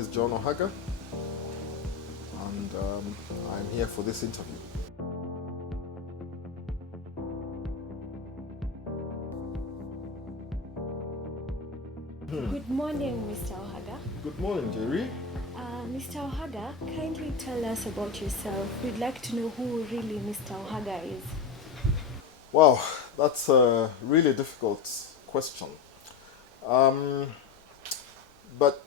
is John Ohaga, and I'm here for this interview. Good morning, Mr. Ohaga. Good morning, Jerry. Mr. Ohaga, kindly tell us about yourself. We'd like to know who really Mr. Ohaga is. Wow, that's a really difficult question. But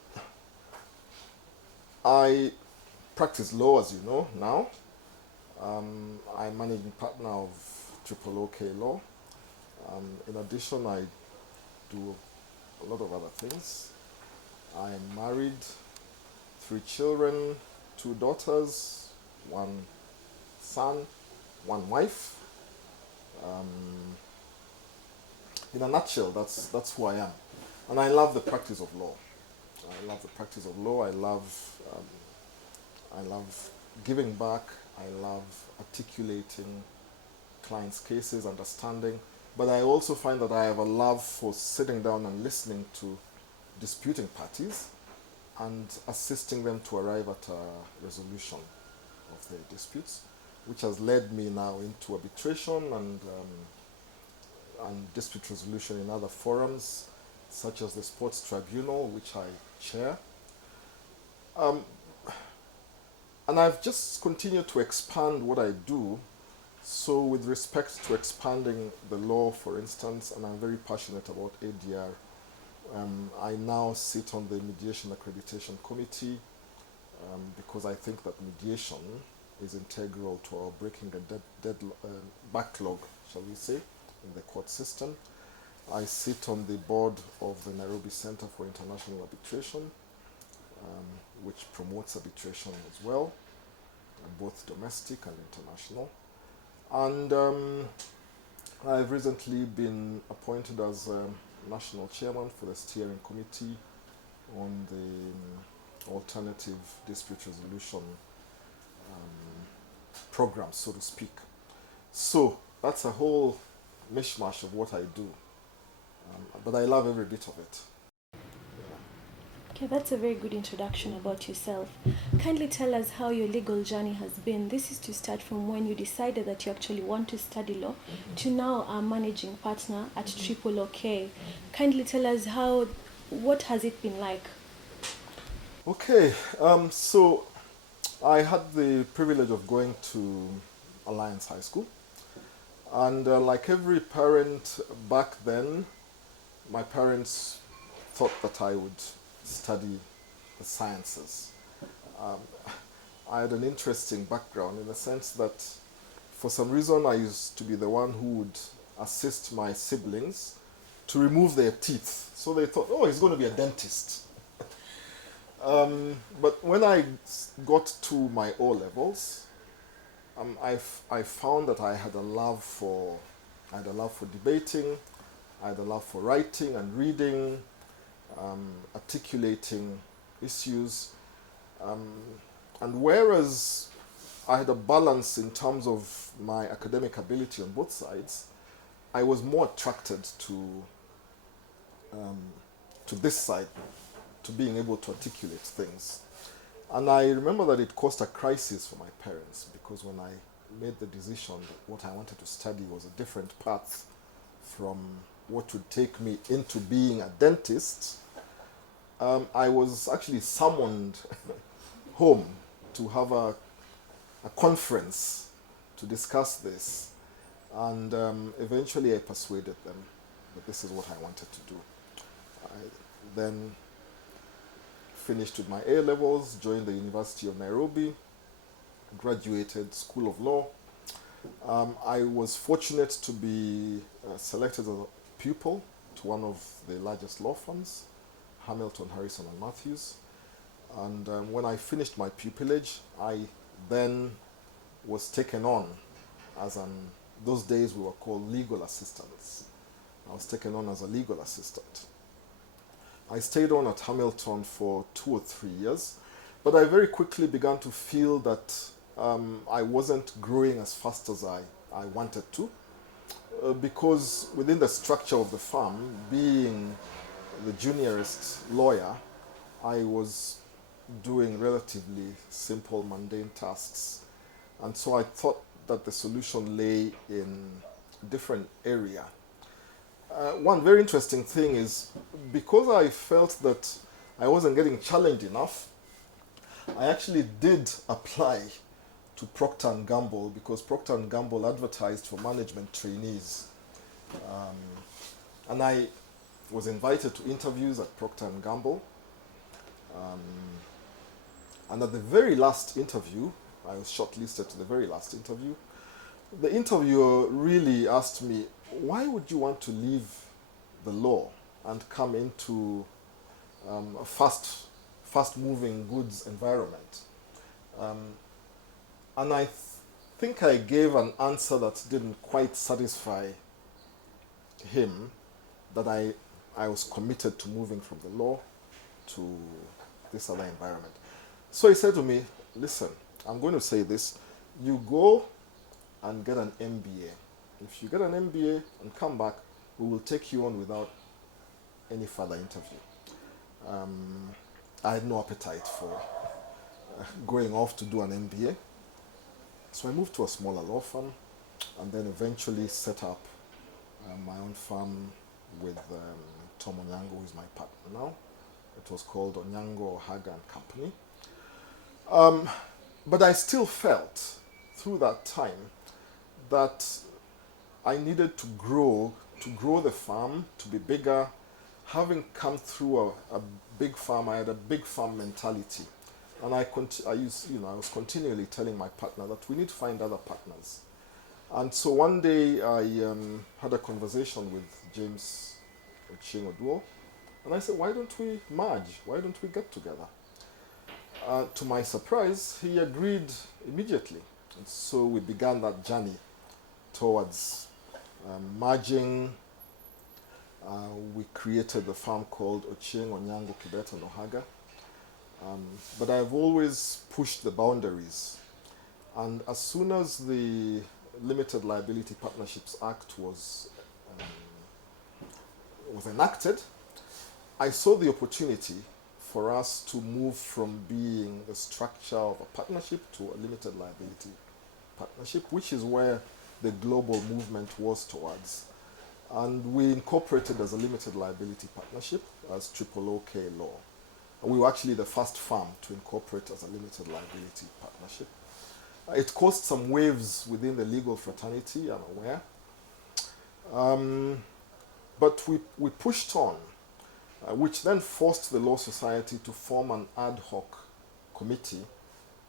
I practice law, as you know, now. I'm managing partner of TripleOK Law. In addition, I do a lot of other things. I am married, 3 children, 2 daughters, 1 son, 1 wife. In a nutshell, that's who I am. And I love the practice of law. I love the practice of law. I love giving back. I love articulating clients' cases, understanding. But I also find that I have a love for sitting down and listening to disputing parties and assisting them to arrive at a resolution of their disputes, which has led me now into arbitration and dispute resolution in other forums, such as the Sports Tribunal, which I chair. And I've just continued to expand what I do. So with respect to expanding the law, for instance, and I'm very passionate about ADR, I now sit on the Mediation Accreditation Committee because I think that mediation is integral to our breaking a backlog, shall we say, in the court system. I sit on the board of the Nairobi Center for International Arbitration, which promotes arbitration as well, both domestic and international. And I've recently been appointed as national chairman for the steering committee on the alternative dispute resolution program, so to speak. So that's a whole mishmash of what I do, but I love every bit of it. Okay, that's a very good introduction about yourself. Kindly tell us how your legal journey has been. This is to start from when you decided that you actually want to study law to now a managing partner at TripleOK. Kindly tell us what has it been like? Okay, so I had the privilege of going to Alliance High School, and like every parent back then, my parents thought that I would study the sciences. I had an interesting background in the sense that for some reason I used to be the one who would assist my siblings to remove their teeth. So they thought, oh, he's going to be a dentist. But when I got to my O levels, I found that I had a love for debating, I had a love for writing and reading, articulating issues, and whereas I had a balance in terms of my academic ability on both sides, I was more attracted to this side, to being able to articulate things. And I remember that it caused a crisis for my parents, because when I made the decision that what I wanted to study was a different path from what would take me into being a dentist, I was actually summoned home to have a conference to discuss this. And eventually I persuaded them that this is what I wanted to do. I then finished with my A levels, joined the University of Nairobi, graduated School of Law. I was fortunate to be selected as a pupil to one of the largest law firms, Hamilton, Harrison and Matthews. And when I finished my pupillage, I then was taken on as those days we were called legal assistants. I was taken on as a legal assistant. I stayed on at Hamilton for 2 or 3 years, but I very quickly began to feel that I wasn't growing as fast as I wanted to, because within the structure of the firm, being the juniorest lawyer, I was doing relatively simple, mundane tasks. And so I thought that the solution lay in a different area. One very interesting thing is, because I felt that I wasn't getting challenged enough, I actually did apply to Procter & Gamble, because Procter & Gamble advertised for management trainees. And I was invited to interviews at Procter & Gamble. And at the very last interview, I was shortlisted to the very last interview. The interviewer really asked me, why would you want to leave the law and come into a fast-moving goods environment? And I think I gave an answer that didn't quite satisfy him, that I was committed to moving from the law to this other environment. So he said to me, listen, I'm going to say this, you go and get an MBA. If you get an MBA and come back, we will take you on without any further interview. I had no appetite for going off to do an MBA. So I moved to a smaller law firm and then eventually set up my own firm with Tom Onyango, who is my partner now. It was called Onyango, Ohaga and Company. But I still felt through that time that I needed to grow the farm, to be bigger. Having come through a big farm, I had a big farm mentality. And I was continually telling my partner that we need to find other partners. And so one day I had a conversation with James Ochieng-Oduor, and I said, why don't we merge? Why don't we get together? To my surprise, he agreed immediately. And so we began that journey towards merging. We created the farm called Ochieng, Onyango, Kibet, and Ohaga. But I've always pushed the boundaries. And as soon as the Limited Liability Partnerships Act was enacted, I saw the opportunity for us to move from being the structure of a partnership to a limited liability partnership, which is where the global movement was towards. And we incorporated as a limited liability partnership as TripleOK law. And we were actually the first firm to incorporate as a limited liability partnership. It caused some waves within the legal fraternity, I'm aware. But we pushed on, which then forced the Law Society to form an ad hoc committee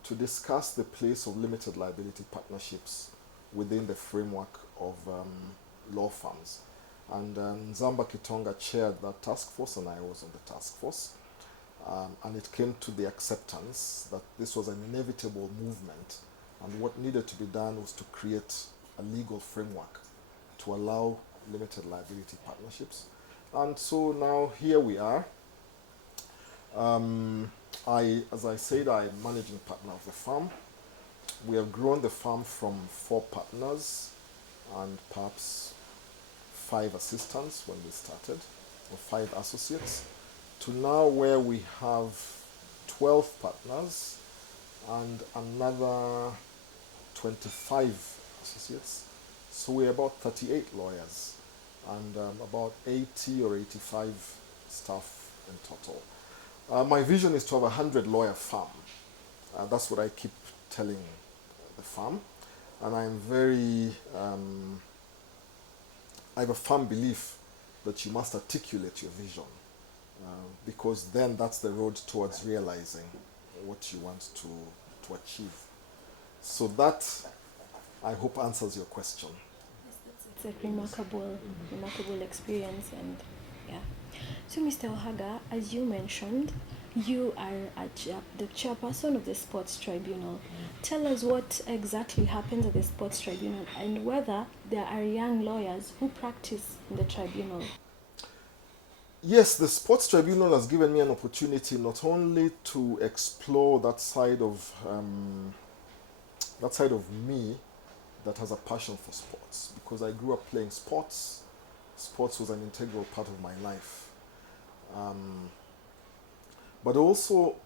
to discuss the place of limited liability partnerships within the framework of law firms. And Nzamba Kitonga chaired that task force, and I was on the task force. And it came to the acceptance that this was an inevitable movement, and what needed to be done was to create a legal framework to allow limited liability partnerships. And so now here we are. As I said, I'm managing partner of the firm. We have grown the firm from 4 partners and perhaps 5 assistants when we started, or 5 associates, to now where we have 12 partners and another 25 associates. So we're about 38 lawyers and about 80 or 85 staff in total. My vision is to have a 100 lawyer firm. That's what I keep telling the firm. And I'm I have a firm belief that you must articulate your vision, because then that's the road towards realizing what you want to achieve. So that, I hope, answers your question. It's a remarkable experience, and yeah. So, Mr. Ohaga, as you mentioned, you are the chairperson of the Sports Tribunal. Tell us what exactly happens at the Sports Tribunal and whether there are young lawyers who practice in the tribunal. Yes, the Sports Tribunal has given me an opportunity not only to explore that side of me that has a passion for sports, because I grew up playing sports. Sports was an integral part of my life. But also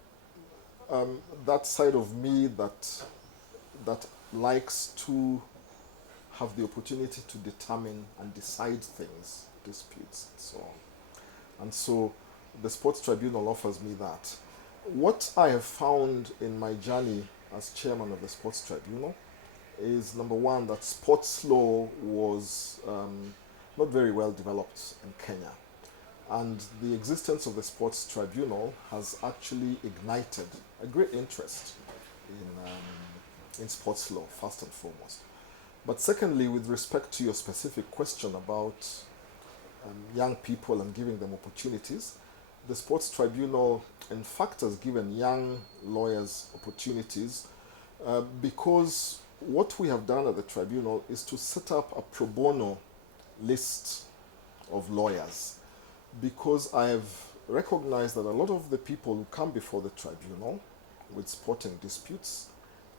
that side of me that likes to have the opportunity to determine and decide things, disputes, and so on. And so the Sports Tribunal offers me that. What I have found in my journey as chairman of the Sports Tribunal is, number one, that sports law was not very well developed in Kenya. And the existence of the Sports Tribunal has actually ignited a great interest in sports law, first and foremost. But secondly, with respect to your specific question about young people and giving them opportunities, the Sports Tribunal, in fact, has given young lawyers opportunities because what we have done at the tribunal is to set up a pro bono list of lawyers, because I have recognized that a lot of the people who come before the tribunal with sporting disputes,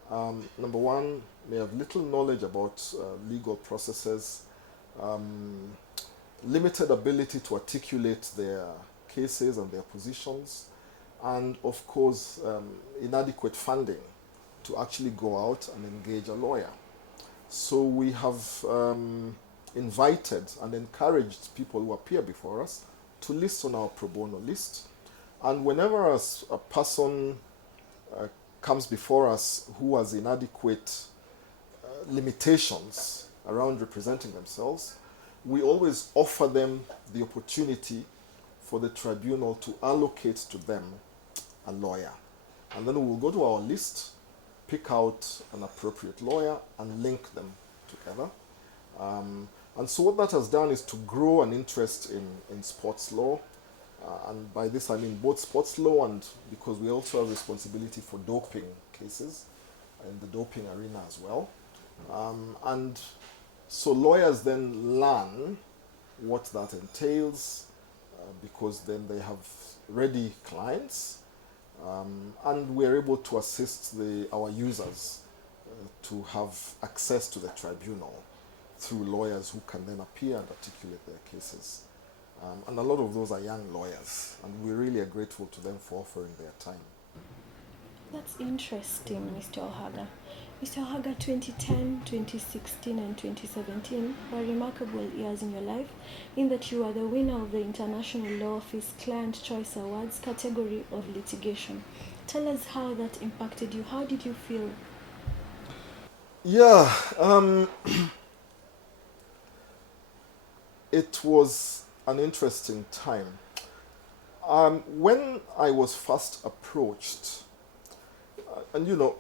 number one, may have little knowledge about legal processes, limited ability to articulate their cases and their positions, and of course inadequate funding to actually go out and engage a lawyer. So we have invited and encouraged people who appear before us to list on our pro bono list. And whenever a person comes before us who has inadequate limitations around representing themselves, we always offer them the opportunity for the tribunal to allocate to them a lawyer. And then we will go to our list, pick out an appropriate lawyer, and link them together. And so what that has done is to grow an interest in sports law. And by this I mean both sports law, and because we also have responsibility for doping cases in the doping arena as well. And so lawyers then learn what that entails, because then they have ready clients, and we're able to assist our users to have access to the tribunal through lawyers who can then appear and articulate their cases. And a lot of those are young lawyers, and we really are grateful to them for offering their time. That's interesting, Mr. Ohaga. Mr. Ohaga, 2010, 2016, and 2017 were remarkable years in your life, in that you are the winner of the International Law Office Client Choice Awards category of litigation. Tell us how that impacted you. How did you feel? Yeah, it was an interesting time. When I was first approached, and you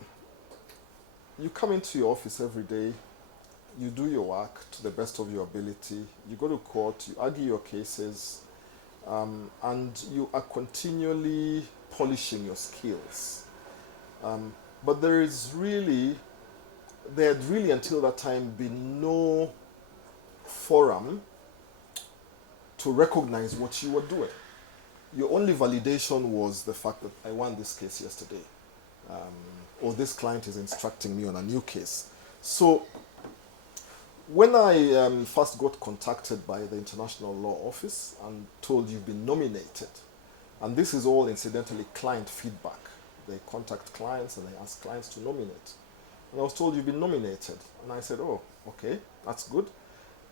come into your office every day, you do your work to the best of your ability, you go to court, you argue your cases, and you are continually polishing your skills. But there had really until that time been no forum to recognize what you were doing. Your only validation was the fact that I won this case yesterday, or this client is instructing me on a new case. So when I first got contacted by the International Law Office and told you've been nominated, and this is all incidentally client feedback. They contact clients and they ask clients to nominate. And I was told you've been nominated. And I said, oh, okay, that's good.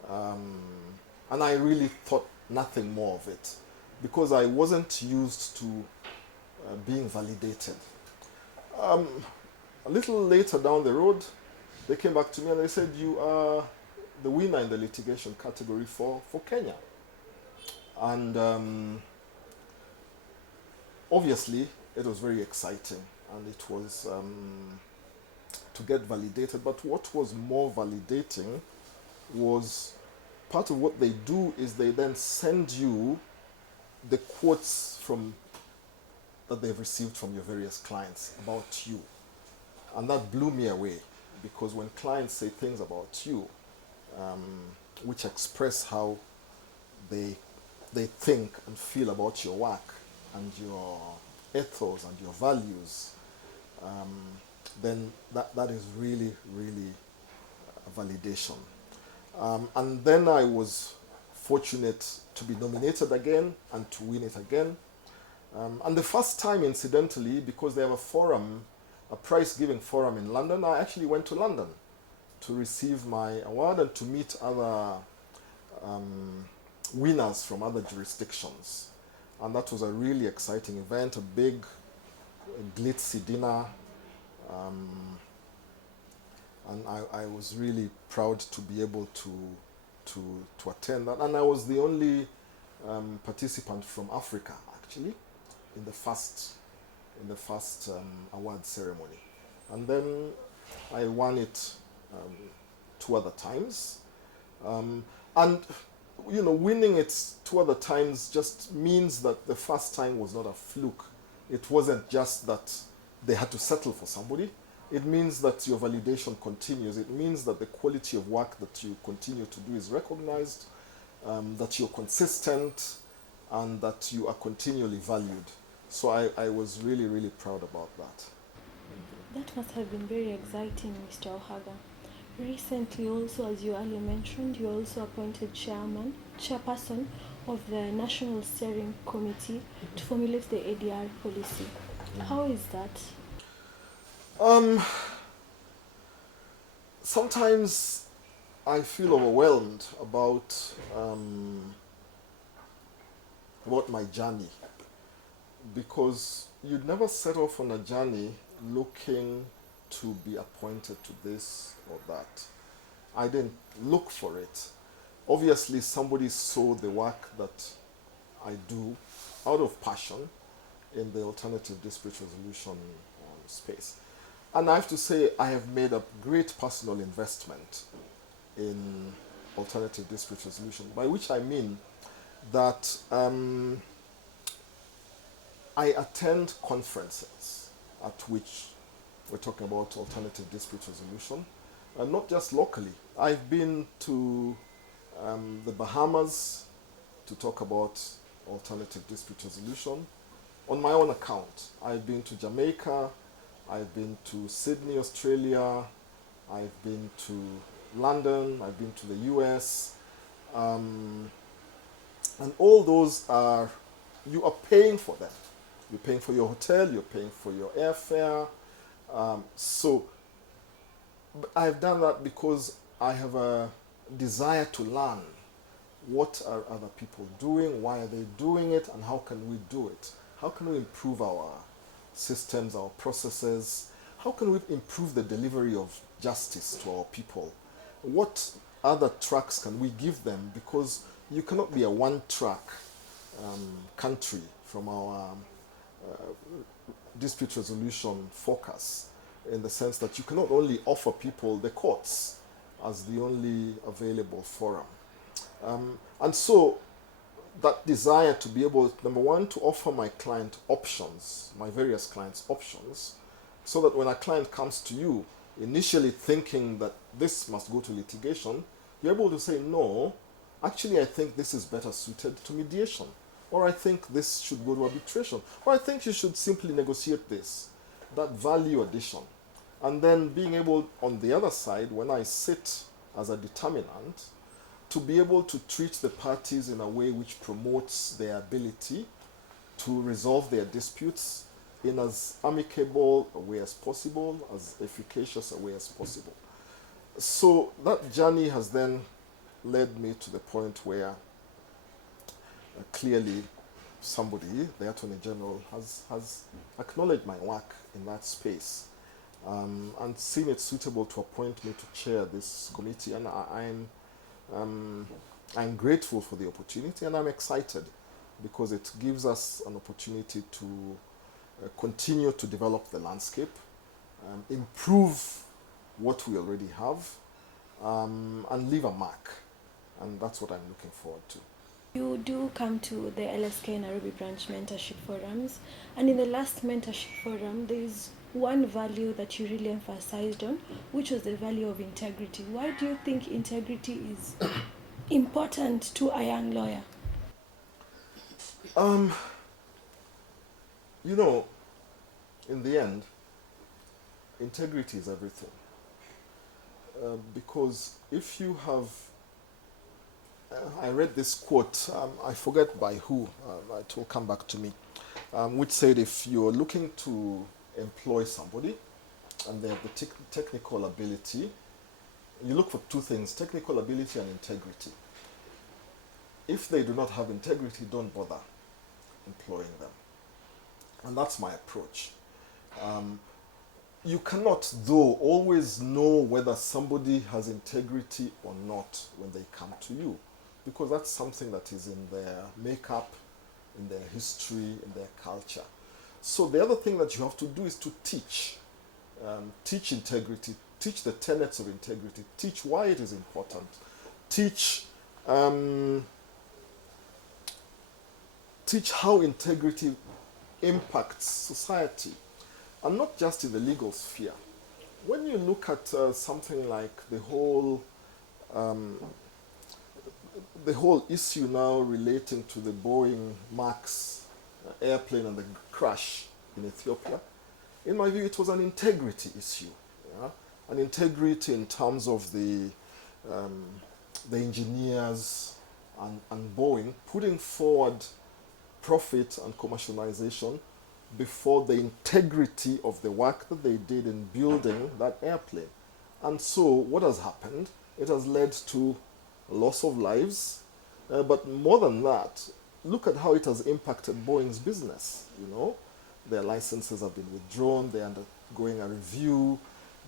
And I really thought nothing more of it, because I wasn't used to being validated. A little later down the road, they came back to me and they said, you are the winner in the litigation category for Kenya. And obviously, it was very exciting, and it was to get validated. But what was more validating was part of what they do is they then send you the quotes that they've received from your various clients about you. And that blew me away, because when clients say things about you, which express how they think and feel about your work and your ethos and your values, then that is really, really a validation. And then I was fortunate to be nominated again and to win it again. And the first time, incidentally, because they have a forum, a prize-giving forum in London, I actually went to London to receive my award and to meet other winners from other jurisdictions. And that was a really exciting event, a big, glitzy dinner. And I was really proud to be able to attend that. And I was the only participant from Africa, actually, in the first award ceremony. And then I won it 2 other times. And you know, winning it 2 other times just means that the first time was not a fluke. It wasn't just that they had to settle for somebody. It means that your validation continues. It means that the quality of work that you continue to do is recognized, that you're consistent, and that you are continually valued. So I was really, really proud about that. That must have been very exciting, Mr. Ohaga. Recently also, as you earlier mentioned, you also appointed chairperson of the National Steering Committee to formulate the ADR policy. How is that? Sometimes I feel overwhelmed about my journey, because you'd never set off on a journey looking to be appointed to this or that. I didn't look for it. Obviously, somebody saw the work that I do out of passion in the alternative dispute resolution space. And I have to say, I have made a great personal investment in alternative dispute resolution, by which I mean that I attend conferences at which we're talking about alternative dispute resolution, and not just locally. I've been to the Bahamas to talk about alternative dispute resolution on my own account. I've been to Jamaica, I've been to Sydney, Australia, I've been to London, I've been to the US, and all those are, you are paying for them. You're paying for your hotel, you're paying for your airfare. So I've done that because I have a desire to learn what are other people doing, why are they doing it, and how can we do it? How can we improve our systems, our processes? How can we improve the delivery of justice to our people? What other tracks can we give them? Because you cannot be a one-track country from our dispute resolution focus, in the sense that you cannot only offer people the courts as the only available forum. And so that desire to be able, number one, to offer my client options, my various clients options, so that when a client comes to you, initially thinking that this must go to litigation, you're able to say, no, actually I think this is better suited to mediation, or I think this should go to arbitration, or I think you should simply negotiate this. That value addition. And then being able, on the other side, when I sit as a determinant, to be able to treat the parties in a way which promotes their ability to resolve their disputes in as amicable a way as possible, as efficacious a way as possible. So that journey has then led me to the point where clearly somebody, the Attorney General, has acknowledged my work in that space and seen it suitable to appoint me to chair this committee. And I'm grateful for the opportunity, and I'm excited because it gives us an opportunity to continue to develop the landscape, improve what we already have, and leave a mark. And that's what I'm looking forward to. You do come to the LSK Nairobi branch mentorship forums, and in the last mentorship forum, there is one value that you really emphasized on, which was the value of integrity. Why do you think integrity is important to a young lawyer? You know, in the end, integrity is everything. Because if you have, I read this quote, I forget by who, it will come back to me, which said if you're looking to employ somebody and they have the technical ability, you look for two things: technical ability and integrity. If they do not have integrity, don't bother employing them. And that's my approach. You cannot, though, always know whether somebody has integrity or not when they come to you, because that's something that is in their makeup, in their history, in their culture. So the other thing that you have to do is to teach. Teach integrity, teach the tenets of integrity, teach why it is important, teach how integrity impacts society, and not just in the legal sphere. When you look at something like the whole issue now relating to the Boeing Max airplane and the crash in Ethiopia, in my view, it was an integrity issue. Yeah? An integrity in terms of the engineers and Boeing putting forward profit and commercialization before the integrity of the work that they did in building that airplane. And so what has happened? It has led to loss of lives, but more than that, look at how it has impacted Boeing's business. You know, their licenses have been withdrawn, they're undergoing a review.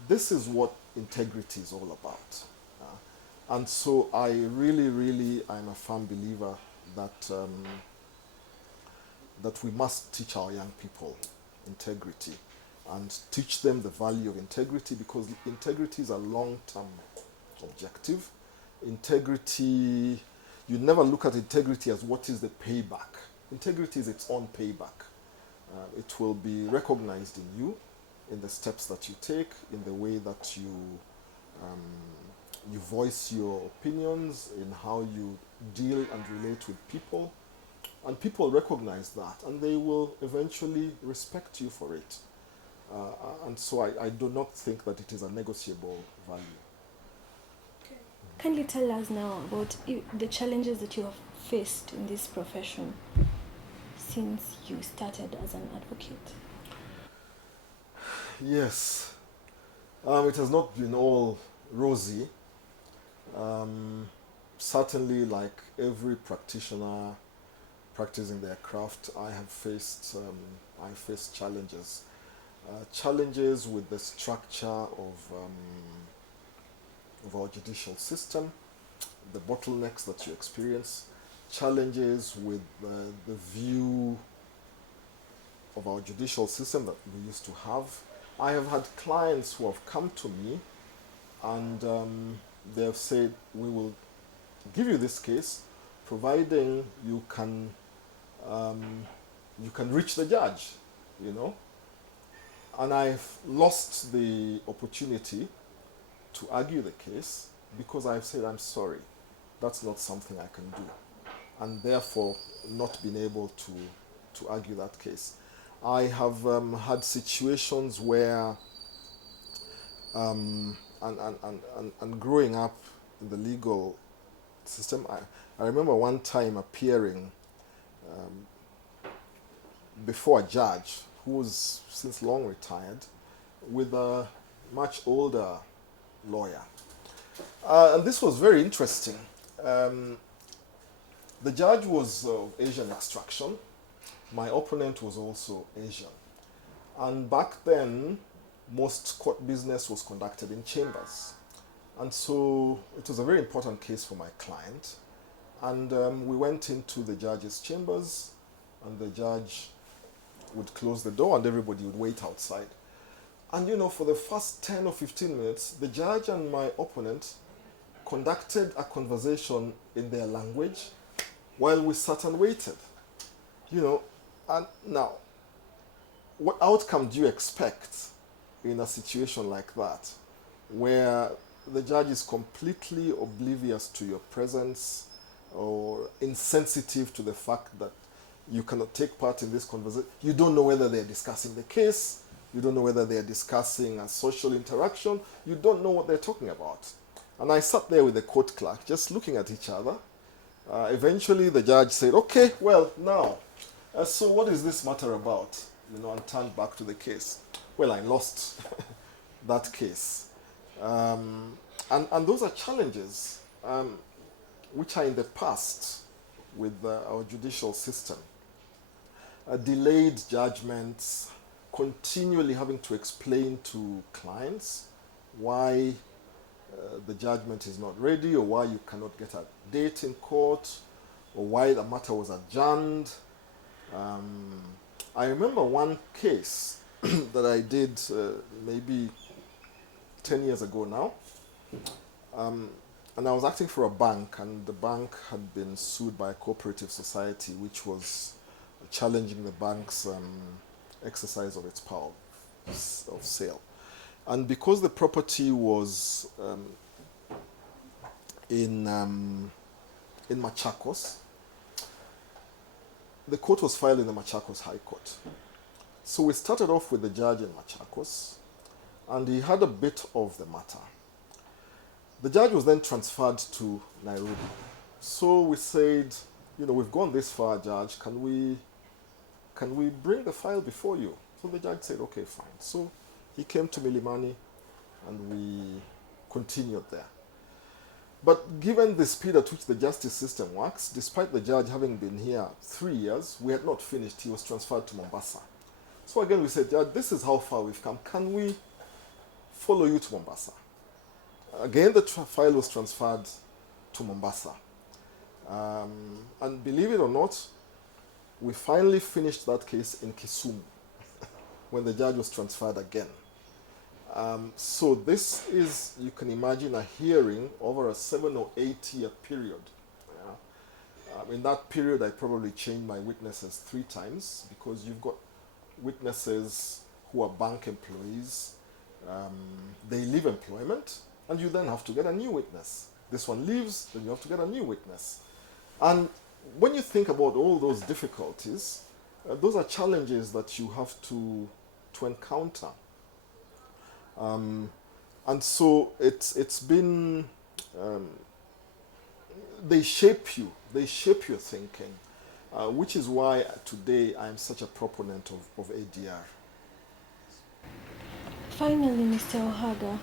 This is what integrity is all about. And so I really, I'm a firm believer that that we must teach our young people integrity and teach them the value of integrity, because integrity is a long-term objective. Integrity, you never look at integrity as what is the payback. Integrity is its own payback. It will be recognized in you, in the steps that you take, in the way that you voice your opinions, in how you deal and relate with people. And people recognize that, and they will eventually respect you for it. And so I do not think that it is a negotiable value. Okay. Kindly tell us now about the challenges that you have faced in this profession since you started as an advocate. Yes. It has not been all rosy. Certainly, like every practitioner practicing their craft, I faced challenges. Challenges with the structure of our judicial system, the bottlenecks that you experience, challenges with the view of our judicial system that we used to have. I have had clients who have come to me and they have said, we will give you this case providing you can reach the judge, you know. And I've lost the opportunity to argue the case because I've said, I'm sorry, that's not something I can do, and therefore not been able to argue that case. I have had situations where, and growing up in the legal system, I remember one time appearing before a judge who was since long retired with a much older lawyer. And this was very interesting. The judge was of Asian extraction. My opponent was also Asian. And back then, most court business was conducted in chambers. And so it was a very important case for my client. And we went into the judge's chambers, and the judge would close the door and everybody would wait outside. And you know, for the first 10 or 15 minutes, the judge and my opponent conducted a conversation in their language while we sat and waited. You know, and now, what outcome do you expect in a situation like that, where the judge is completely oblivious to your presence or insensitive to the fact that you cannot take part in this conversation? You don't know whether they're discussing the case. You don't know whether they're discussing a social interaction. You don't know what they're talking about. And I sat there with the court clerk, just looking at each other. Eventually, the judge said, okay, well, now, So what is this matter about? And turned back to the case. Well, I lost that case. And those are challenges which are in the past with our judicial system. Delayed judgments, continually having to explain to clients why the judgment is not ready, or why you cannot get a date in court, or why the matter was adjourned. I remember one case that I did maybe 10 years ago now. And I was acting for a bank, and the bank had been sued by a cooperative society which was challenging the bank's exercise of its power of sale. And because the property was in Machakos, the court was filed in the Machakos High Court. So we started off with the judge in Machakos, and he had a bit of the matter. The judge was then transferred to Nairobi. So we said, we've gone this far, Judge, can we bring the file before you? So the judge said, okay, fine. So he came to Milimani, and we continued there. But given the speed at which the justice system works, despite the judge having been here 3 years, we had not finished. He was transferred to Mombasa. So again, we said, Judge, this is how far we've come. Can we follow you to Mombasa? Again, the file was transferred to Mombasa. And believe it or not, we finally finished that case in Kisumu when the judge was transferred again. So this is, you can imagine, a hearing over a 7 or 8 year period. Yeah. In that period, I probably changed my witnesses 3 times, because you've got witnesses who are bank employees. They leave employment, and you then have to get a new witness. This one leaves, then you have to get a new witness. And when you think about all those difficulties, those are challenges that you have to encounter. And so it's been, they shape you, they shape your thinking, which is why today I'm such a proponent of ADR. Finally, Mr. Ohaga,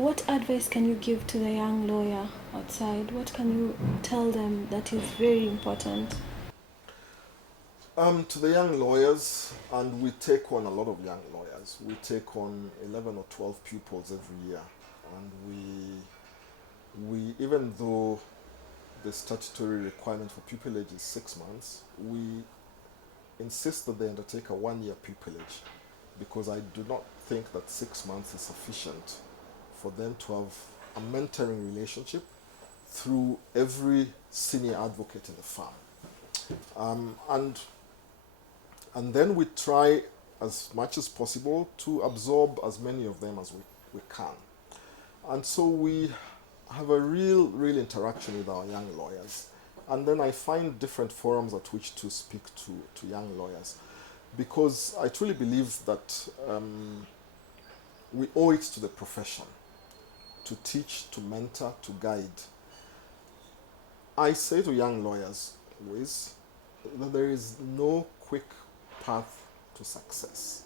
what advice can you give to the young lawyer outside? What can you tell them that is very important? To the young lawyers, and we take on a lot of young lawyers. We take on 11 or 12 pupils every year, and we even though the statutory requirement for pupillage is 6 months, we insist that they undertake a 1-year pupillage, because I do not think that 6 months is sufficient for them to have a mentoring relationship through every senior advocate in the firm. And then we try as much as possible to absorb as many of them as we can. And so we have a real interaction with our young lawyers. And then I find different forums at which to speak to young lawyers, because I truly believe that we owe it to the profession to teach, to mentor, to guide. I say to young lawyers always that there is no quick path to success.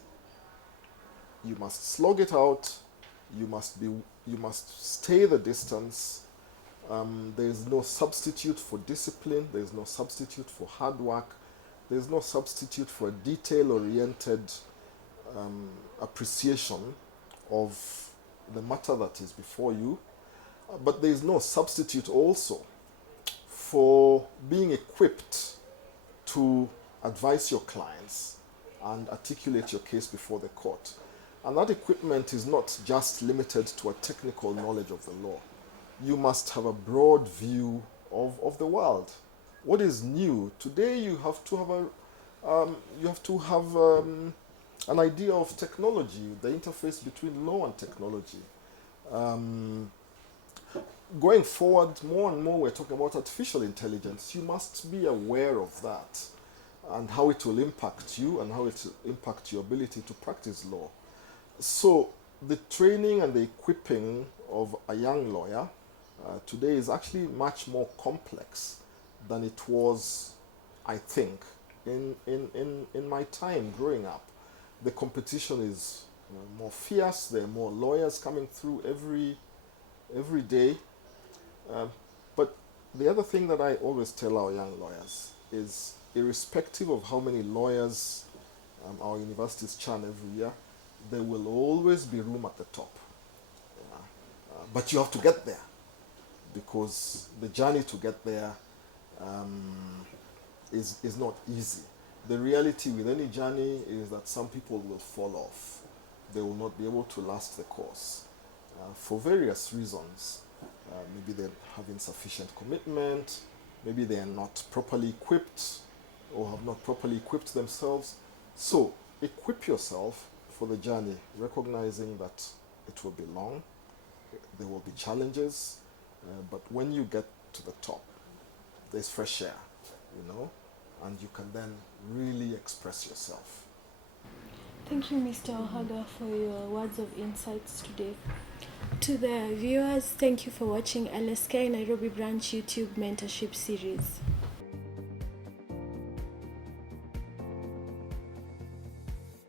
You must slog it out. You must stay the distance. There is no substitute for discipline. There is no substitute for hard work. There is no substitute for a detail-oriented appreciation of the matter that is before you. But there is no substitute also for being equipped to advise your clients and articulate your case before the court. And that equipment is not just limited to a technical knowledge of the law. You must have a broad view of the world. What is new? Today you have to have an idea of technology, the interface between law and technology. Going forward, more and more we're talking about artificial intelligence. You must be aware of that and how it will impact you and how it will impact your ability to practice law. So the training and the equipping of a young lawyer today is actually much more complex than it was, I think, in my time growing up, the competition is more fierce. There are more lawyers coming through every day. But the other thing that I always tell our young lawyers is, irrespective of how many lawyers our universities churn every year, there will always be room at the top. But you have to get there, because the journey to get there is not easy. The reality with any journey is that some people will fall off. They will not be able to last the course for various reasons. Maybe they have insufficient commitment, maybe they are not properly equipped or have not properly equipped themselves. So equip yourself for the journey, recognizing that it will be long, there will be challenges, but when you get to the top, there's fresh air, and you can then really express yourself. Thank you, Mr. Ohaga, for your words of insights today. To the viewers, thank you for watching LSK Nairobi Branch YouTube Mentorship Series.